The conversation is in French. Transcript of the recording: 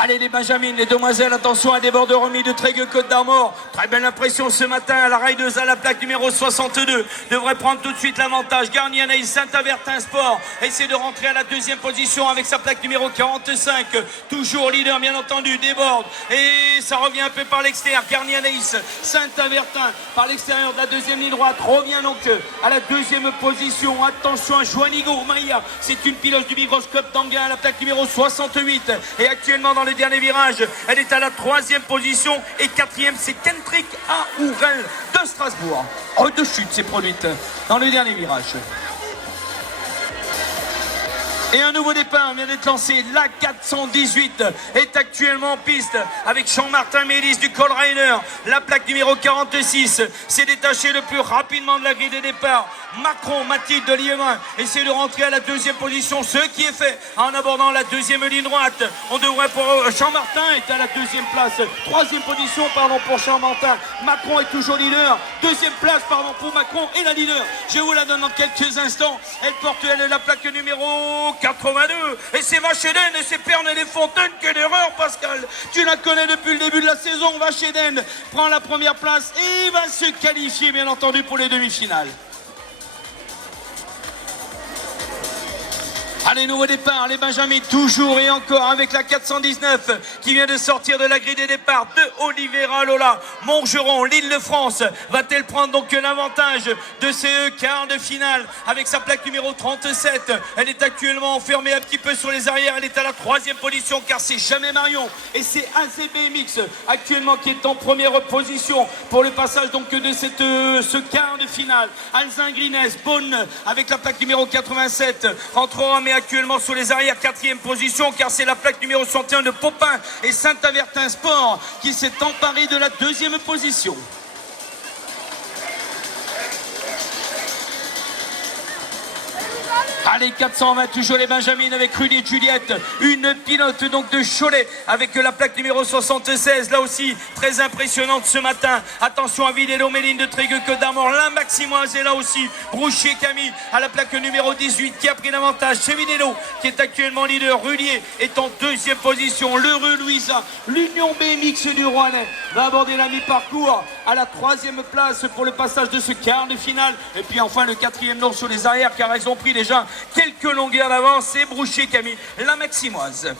Allez les Benjamines, les demoiselles, attention à des bords de remis de Trégueux Côte d'Armor. Très belle impression ce matin à la raideuse à la plaque numéro 62. Devrait prendre tout de suite l'avantage. Garnier Anaïs Saint-Avertin Sport essaie de rentrer à la deuxième position avec sa plaque numéro 45. Toujours leader bien entendu, déborde. Et ça revient un peu par l'extérieur. Garnier Anaïs Saint-Avertin par l'extérieur de la deuxième ligne droite. Revient donc à la deuxième position. Attention à Joanigo Maïa. C'est une pilote du microscope d'Anguin à la plaque numéro 68. Et actuellement dans le dernier virage, elle est à la troisième position. Et quatrième, c'est Kentrick Aourel de Strasbourg. De chute s'est produite dans le dernier virage. Et un nouveau départ vient d'être lancé. La 418 est actuellement en piste avec Jean-Martin Mélis du Col Rainer. La plaque numéro 46 s'est détachée le plus rapidement de la grille de départ. Macron, Mathilde de Liévin essaie de rentrer à la deuxième position, ce qui est fait en abordant la deuxième ligne droite. On devrait pour Jean-Martin est à la deuxième place, troisième position pardon pour Jean-Martin. Macron est toujours leader, deuxième place pardon pour Macron et la leader. Je vous la donne dans quelques instants. Elle porte la plaque numéro 82 et c'est Vacheden et c'est Perne les Fontaines. Quelle erreur Pascal, tu la connais depuis le début de la saison. Vacheden prend la première place et va se qualifier bien entendu pour les demi-finales. Allez, nouveau départ, les Benjamins toujours et encore avec la 419 qui vient de sortir de la grille des départs de Oliveira Lola. Montgeron, l'Île-de-France, va-t-elle prendre donc l'avantage de ces quarts de finale avec sa plaque numéro 37. Elle est actuellement enfermée un petit peu sur les arrières, elle est à la troisième position car c'est jamais Marion et c'est AZBMX actuellement qui est en première position pour le passage donc de ce quart de finale. Alzin Grines, Bonne avec la plaque numéro 87 rentrera mais actuellement sur les arrières, quatrième position car c'est la plaque numéro 61 de Popin et Saint-Avertin Sport qui s'est emparé de la deuxième position. Allez, 420, toujours les Benjamines avec Rudy et Juliette. Une pilote donc de Cholet avec la plaque numéro 76. Là aussi, très impressionnante ce matin. Attention à Vidélo Méline de Trégueux Côte d'Armor. L'un Maximoise est là aussi. Brouchier Camille à la plaque numéro 18 qui a pris l'avantage. C'est Vidélo qui est actuellement leader. Rulier est en deuxième position. L'Heureux Louisa, l'Union BMX du Rouennais va aborder la mi-parcours à la troisième place pour le passage de ce quart de finale. Et puis enfin le quatrième nord sur les arrières car elles ont pris déjà quelques longueurs d'avance. C'est Brouchier Camille, la Maximoise.